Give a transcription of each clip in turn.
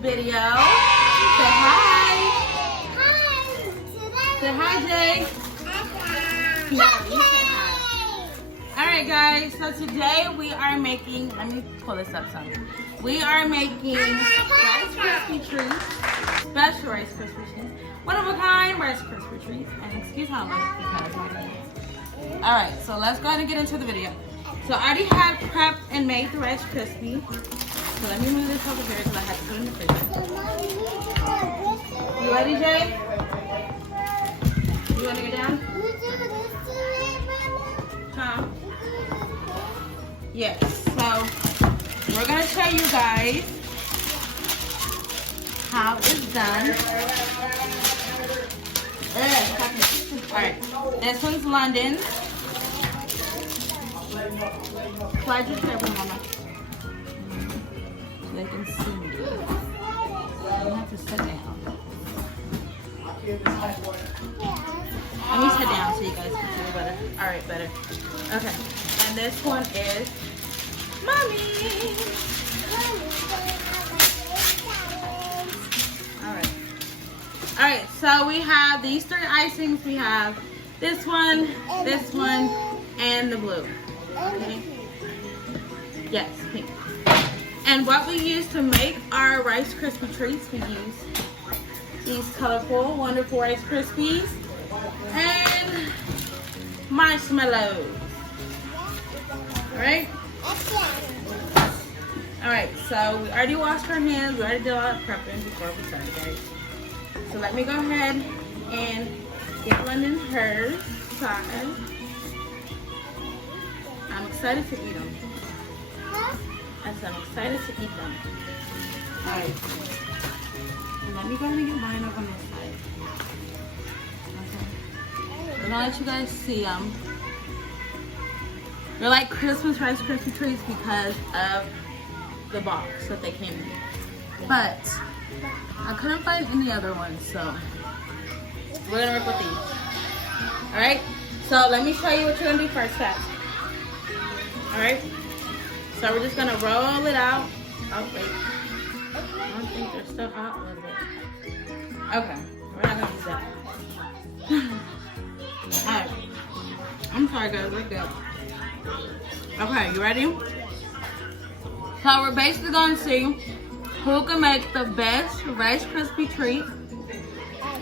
video. Say hi. Hi. Say hi, Jay. Yeah, you say hi. Alright guys, so today we are making, let me pull this up some. We are making Rice Krispy treats, special Rice Krispy treats, one of a kind Rice Krispy treats, and excuse how much because my goodness. Alright, so let's go ahead and get into the video. So I already had prepped and made the Rice Krispie. So let me move this over here because I have to put it in the freezer. You ready, Jay? You want to get down? Huh? Yes. So we're gonna show you guys how it's done. Alright. This one's London. Slide your chair, Mama. So they can see me. You have to sit down. Let me sit down so you guys can see me better. Alright, better. Okay. And this one is Mommy. Alright. Alright, so we have these three icings. We have this one, and the blue. Okay. Yes, pink. And what we use to make our Rice Krispie treats, we use these colorful, wonderful Rice Krispies and marshmallows. Alright? Alright, so we already washed our hands. We already did all that prepping before we started, guys. So let me go ahead and get London hers side. I'm excited to eat them. I'm excited to eat them. Alright. Let me go ahead and get mine up on this side. Okay. I'm gonna let you guys see them. They're like Christmas Rice Krispie treats because of the box that they came in. But I couldn't find any other ones, so we're gonna work with these. Alright? So let me show you what you're gonna do first, guys. Alright? So we're just gonna roll it out. Oh wait. I don't think they're still hot a little bit. Okay, we're not gonna use that. Alright. I'm sorry guys, we're good. Okay, you ready? So we're basically gonna see who can make the best Rice Krispie treat.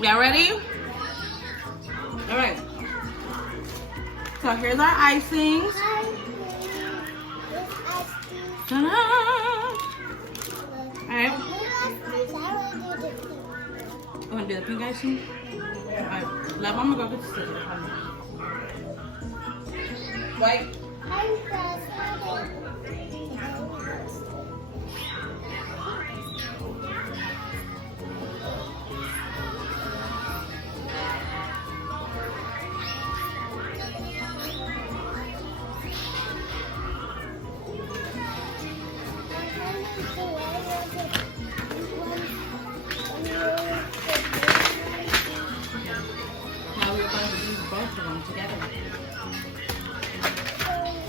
Y'all ready? Alright. So here's our icings. Ta-da! Alright. You wanna do the pink icing? Alright. Let Mama go get the scissors. Wait.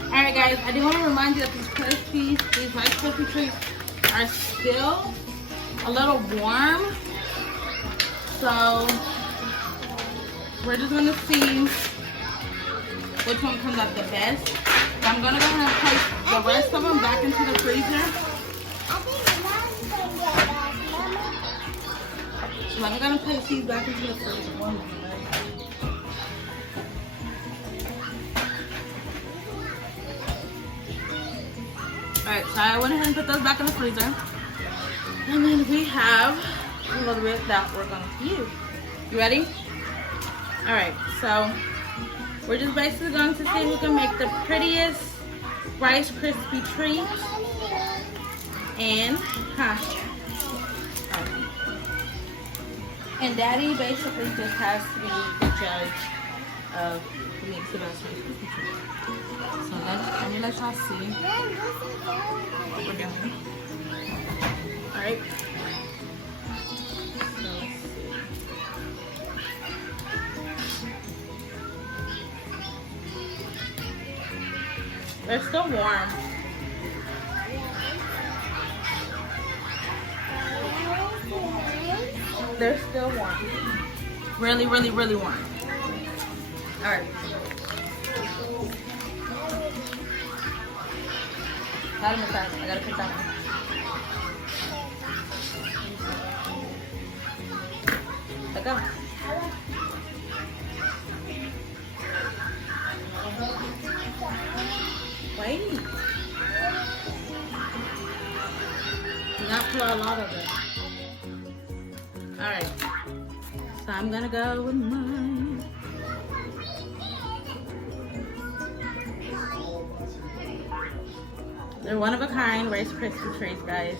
Alright guys, I do want to remind you that these Rice Krispie treats are still a little warm. So we're just going to see which one comes out the best. So I'm going to go ahead and place the rest of them back into the freezer. So I'm going to place these back into the freezer. Alright, so I went ahead and put those back in the freezer. And then we have a little bit that we're going to use. You ready? Alright, so we're just basically going to see who can make the prettiest Rice Krispie treat. And, and Daddy basically just has to be the judge of who makes the best Rice Krispie treat. So let me let y'all see what we're doing. Alright. So let's see. They're still warm. They're still warm. Really, really, really warm. All right. Got him aside. I gotta put that one. Let go. Wait. Do not pour a lot of it. All right. So I'm gonna go with mine. They're one of a kind Rice Krispie treats, guys.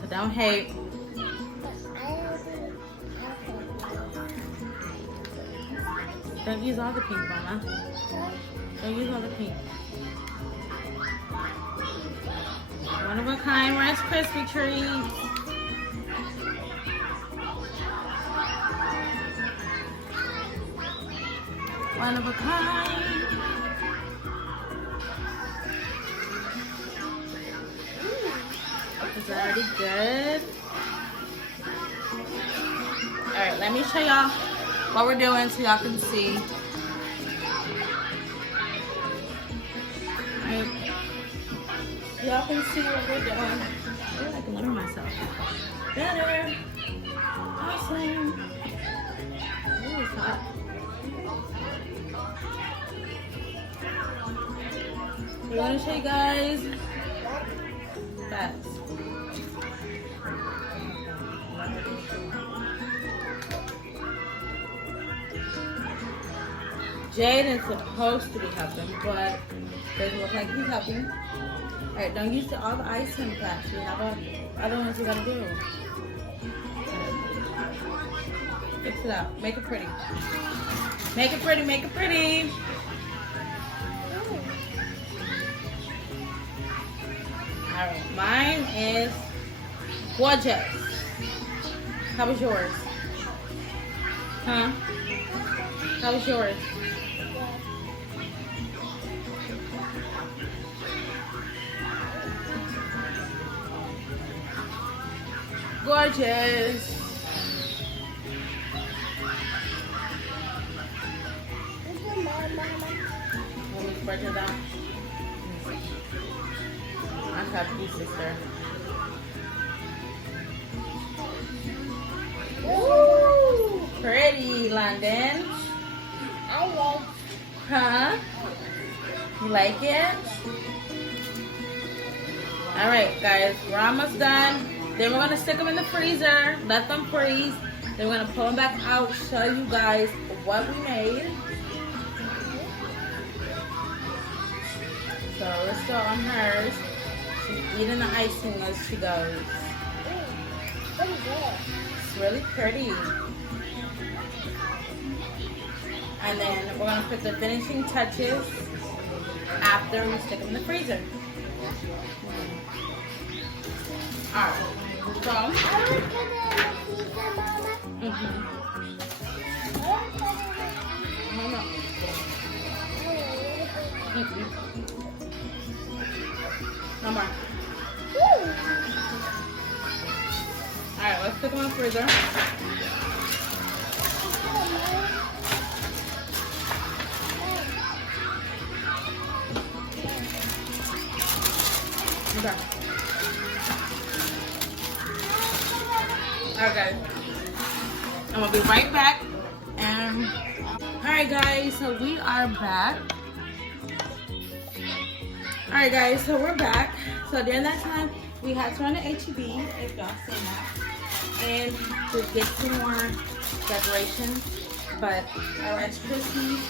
So don't hate. Don't use all the pink, Mama. Don't use all the pink. One of a kind Rice Krispie treats. One of a kind. It's already good. Alright, let me show y'all what we're doing so y'all can see. Alright. Y'all can see what we're doing. Oh, I can learn myself. Better. Awesome. Oh, it's hot. We want to show you guys that. Jade is supposed to be helping, but doesn't look like he's helping. Alright, don't use all the ice in that. You have other ones you gotta do. Fix it out. Make it pretty. Make it pretty, make it pretty. Alright, mine is gorgeous. How was yours? Huh? How was yours? Gorgeous. Let me spread it out. I have you, sister. Ooh, pretty, London. I like. Huh? You like it? All right, guys, we're almost done. Then we're gonna stick them in the freezer, let them freeze. Then we're gonna pull them back out, show you guys what we made. So let's go on hers. She's eating the icing as she goes. It's really pretty. And then we're gonna put the finishing touches after we stick them in the freezer. Alright, so. No more. Alright, let's put them in the freezer. Okay. Alright guys, I'm gonna be right back. And alright guys, so we are back. Alright guys, so we're back. So during that time, we had to run to HEB, if y'all seen that, and to get some more decorations. But our Rice Krispies,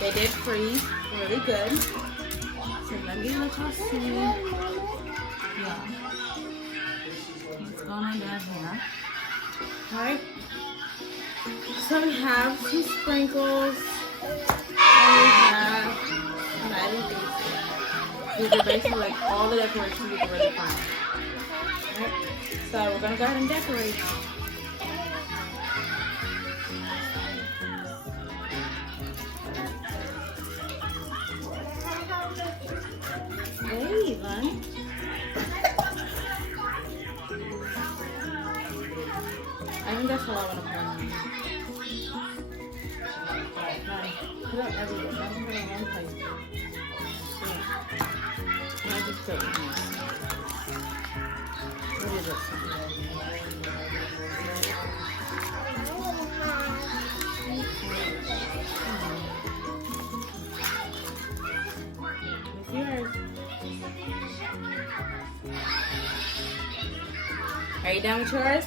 they did freeze really good. So let me let y'all see. Yeah. What's going on down here? Alright. So we have some sprinkles. And we have some added things. These are basically like all the decorations you can really find. Alright. So we're gonna go ahead and decorate. Hey, Lon. so I want to put on. Put it everywhere. Don't put it in one place. Yeah. I just put it in here. What is it? It's yours. Are you done with yours?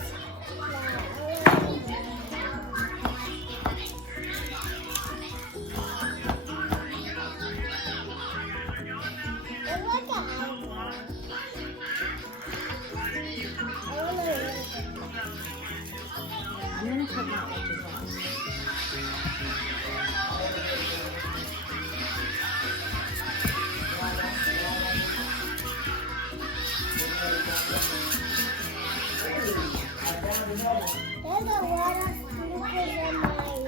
I'm gonna cut my edges off. There's a lot of sprinkles in mine.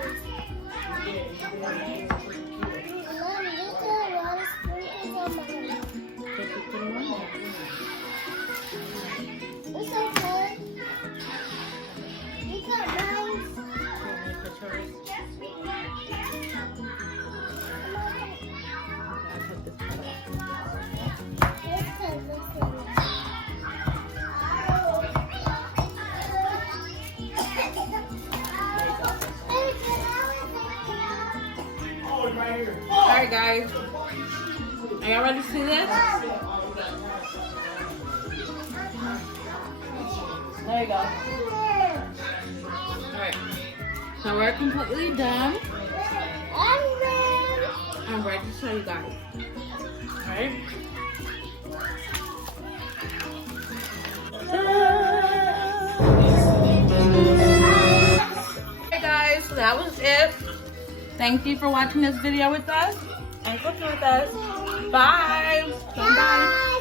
Mom, there's a lot of sprinkles on mine. Just put them on there. It's okay. You got mine. Let me put yours. I'll put this part off. Alright guys, are y'all ready to see this? There you go. Alright, so we're completely done. I'm ready to show you guys. Alright. Alright guys, so that was it. Thank you for watching this video with us and cooking with us. Bye. Bye.